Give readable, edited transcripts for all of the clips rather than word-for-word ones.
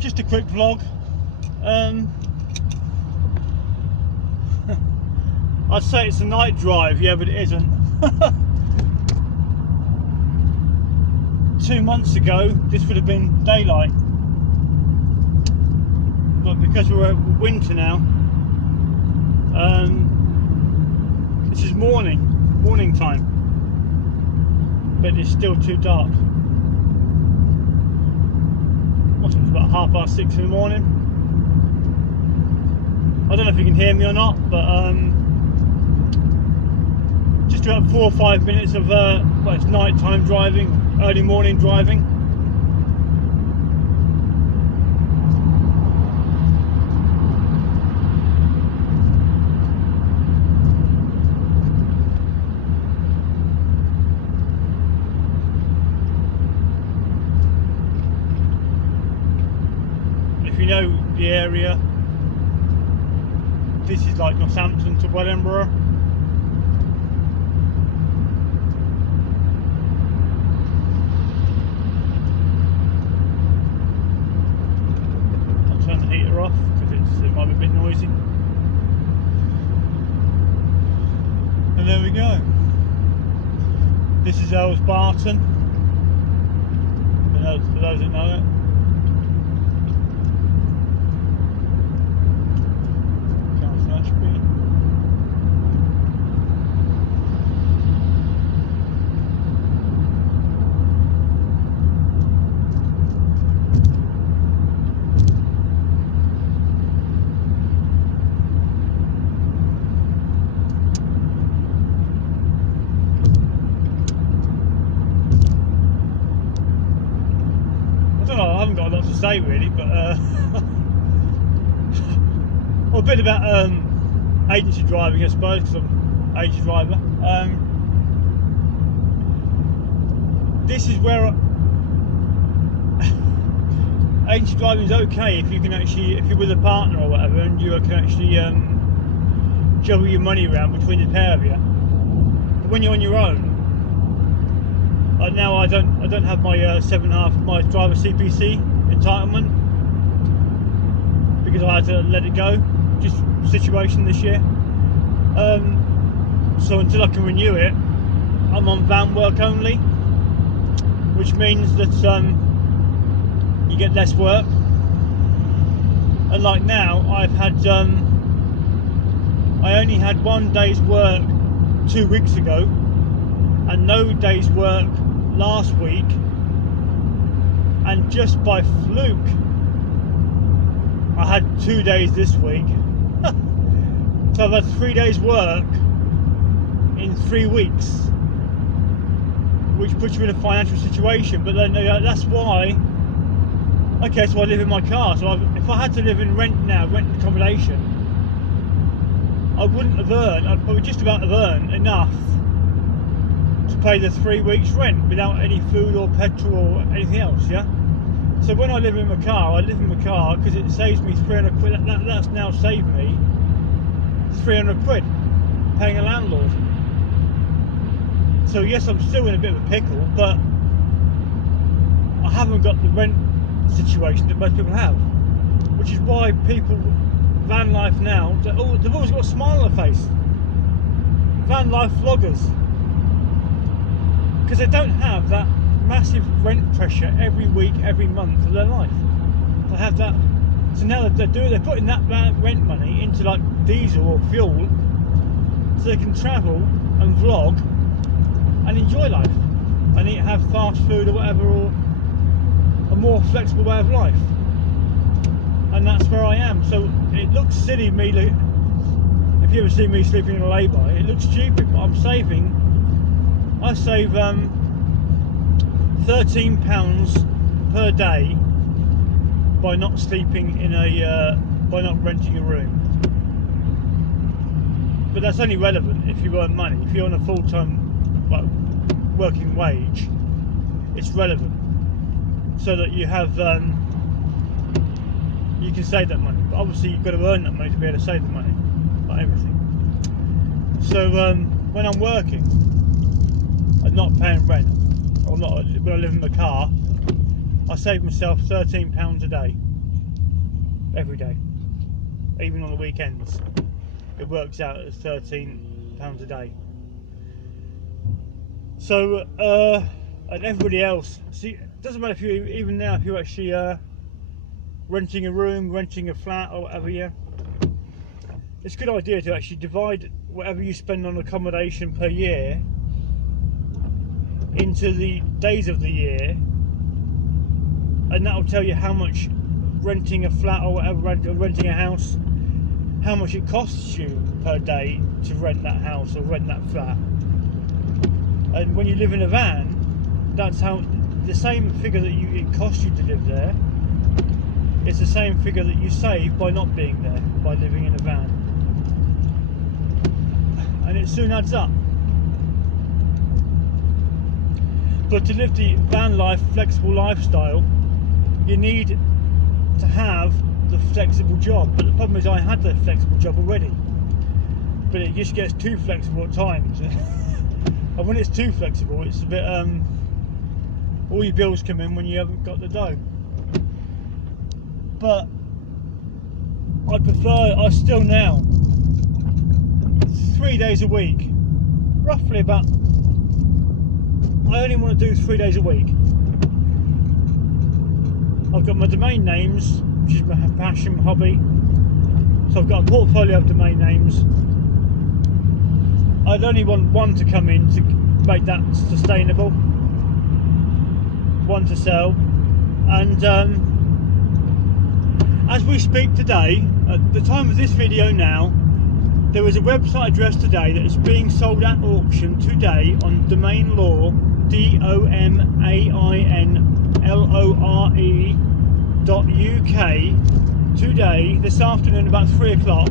Just a quick vlog. I'd say it's a night drive, yeah, but it isn't. 2 months ago, this would have been daylight, but because we're at winter now, this is morning time, but it's still too dark. It's about 6:30 in the morning. I don't know if you can hear me or not, but just about 4 or 5 minutes of well, it's nighttime driving, early morning driving. If you know the area, this is like Northampton to Wellingborough. I'll turn the heater off because it might be a bit noisy. And there we go. This is Earls Barton, for those that know it. I haven't got a lot to say really, but well, a bit about agency driving, I suppose, because I'm an agency driver. This is where agency driving is okay if you can actually, if you're with a partner or whatever, and you can actually juggle your money around between the pair of you. But when you're on your own, now I don't have my 7.5 my driver CPC entitlement because I had to let it go, just situation this year. So until I can renew it, I'm on van work only, which means that you get less work. And like now, I've had I only had 1 day's work 2 weeks ago, and no day's work last week, and just by fluke I had 2 days this week. So I've had 3 days work in 3 weeks, which puts you in a financial situation. But then that's why, okay, so I live in my car. So if I had to live in rent accommodation, I wouldn't have earned, I'd probably just about have earned enough to pay the 3 weeks rent without any food or petrol or anything else, yeah? So when I live in my car, I live in my car because it saves me 300 quid. That's now saved me 300 quid paying a landlord. So yes, I'm still in a bit of a pickle, but I haven't got the rent situation that most people have, which is why people, van life now, they've always got a smile on their face. Van life vloggers. Because they don't have that massive rent pressure every week, every month of their life. They have that. So now they're putting that rent money into like diesel or fuel, so they can travel and vlog and enjoy life and have fast food or whatever, or a more flexible way of life. And that's where I am. So it looks silly, if you ever see me sleeping in a lay-by, it looks stupid, but I'm saving. I save £13 per day by not sleeping in by not renting a room. But that's only relevant if you earn money. If you're on a full-time working wage, it's relevant, so that you have you can save that money. But obviously you've got to earn that money to be able to save the money, like everything. So when I'm working, I'm not paying rent, or not when I live in the car, I save myself £13 a day. every day, even on the weekends. It works out at £13 a day. So, and everybody else, see, it doesn't matter if you, even now, if you're actually renting a room, renting a flat or whatever, yeah, it's a good idea to actually divide whatever you spend on accommodation per year into the days of the year, and that will tell you how much renting a flat or whatever, renting a house, how much it costs you per day to rent that house or rent that flat. And when you live in a van, that's how the same figure that it costs you to live there, it's the same figure that you save by not being there, by living in a van. And it soon adds up. But to live the van life, flexible lifestyle, you need to have the flexible job. But the problem is, I had the flexible job already, but it just gets too flexible at times. And when it's too flexible, it's a bit all your bills come in when you haven't got the dough. But I still now 3 days a week, roughly about. I only want to do 3 days a week. I've got my domain names, which is my passion, hobby. So I've got a portfolio of domain names. I'd only want one to come in to make that sustainable, one to sell. And as we speak today, at the time of this video now, there is a website address today that is being sold at auction today on Domain Lore, DOMAINLORE.UK today, this afternoon about 3 o'clock.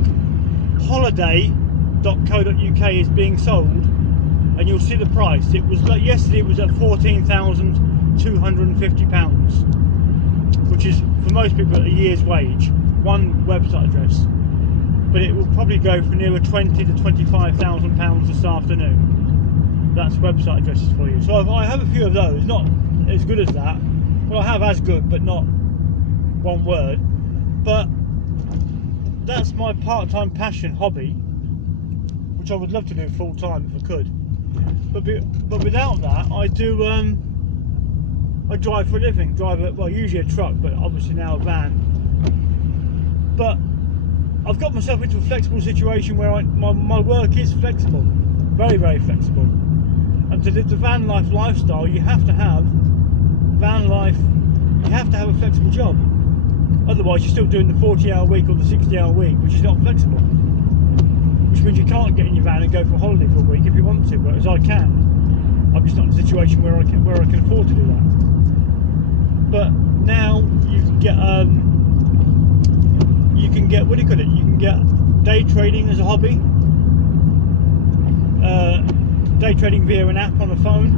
Holiday.co.uk is being sold, and you'll see the price. It was like yesterday, it was at £14,250, which is for most people a year's wage, one website address. But it will probably go for nearer £20,000 to £25,000 this afternoon. That's website addresses for you. So I have a few of those, not as good as that. Well, I have as good, but not one word. But that's my part-time passion, hobby, which I would love to do full-time if I could. But without that, I do. I drive for a living. Well, usually a truck, but obviously now a van. But I've got myself into a flexible situation where my work is flexible, very, very flexible. And to live the van life lifestyle, you have to have a flexible job. Otherwise, you're still doing the 40-hour week or the 60-hour week, which is not flexible. Which means you can't get in your van and go for a holiday for a week if you want to, whereas I can. I'm just not in a situation where I can afford to do that. But now you can get what do you call it? You can get day trading as a hobby. Day trading via an app on a phone.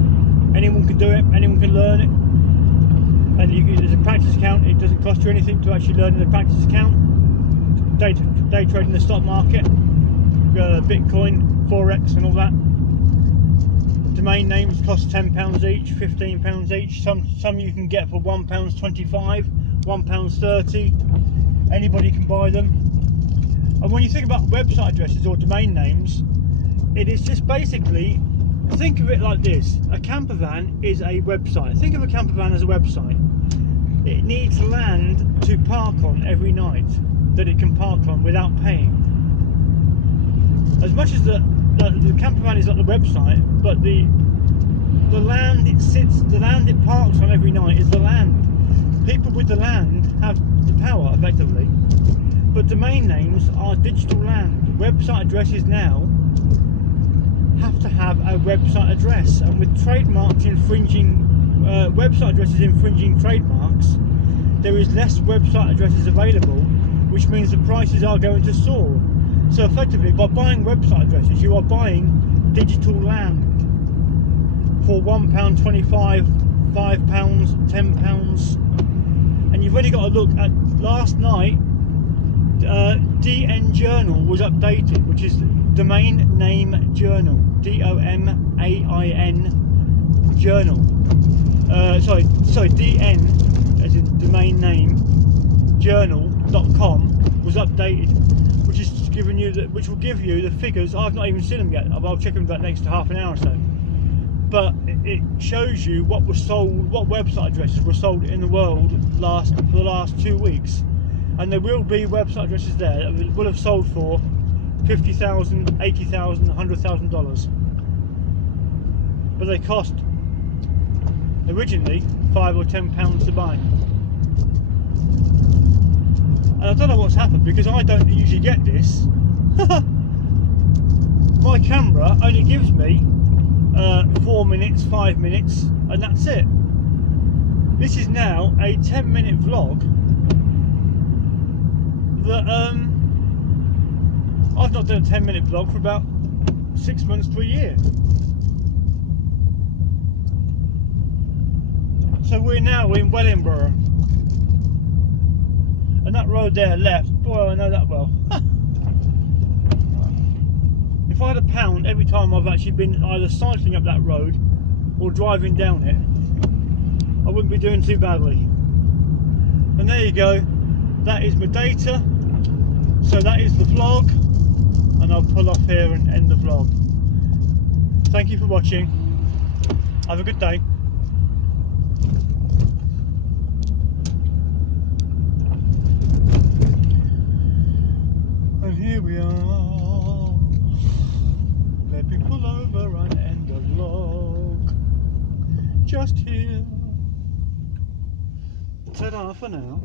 Anyone can do it. Anyone can learn it. And there's a practice account. It doesn't cost you anything to actually learn the practice account. Day trading the stock market, Bitcoin, Forex, and all that. Domain names cost £10 each, £15 each. Some you can get for £1.25, £1.30. Anybody can buy them. And when you think about website addresses or domain names, it is just basically, think of it like this: a camper van is a website. Think of a camper van as a website. It needs land to park on every night that it can park on without paying. As much as the camper van is like the website, but the land it parks on every night is the land. People with the land have the power, effectively. But domain names are digital land. Website addresses now have to have a website address, and with trademarks infringing, website addresses infringing trademarks, there is less website addresses available, which means the prices are going to soar. So effectively, by buying website addresses, you are buying digital land for £1.25, £5, £10, and you've only got to look at last night. DN Journal was updated, which is Domain Name Journal, DOMAIN Journal. Sorry, DN as in Domain Name Journal weatherchannel.com was updated, which is giving you which will give you the figures. I've not even seen them yet. I'll check them about next to half an hour or so. But it shows you what was sold, what website addresses were sold in the world for the last 2 weeks, and there will be website addresses there that will have sold for $50,000, $80,000, $100,000, but they cost originally £5 or £10 to buy. And I don't know what's happened, because I don't usually get this. My camera only gives me 4 minutes, 5 minutes, and that's it. This is now a 10-minute vlog that I've not done a 10-minute vlog for about 6 months to a year. So we're now in Wellingborough, and that road there left, boy, I know that well. If I had £1 every time I've actually been either cycling up that road or driving down it, I wouldn't be doing too badly. And there you go, that is my data. So that is the vlog, and I'll pull off here and end the vlog. Thank you for watching. Have a good day. And here we are. Let me pull over and end the vlog. Just here. Ta-da for now.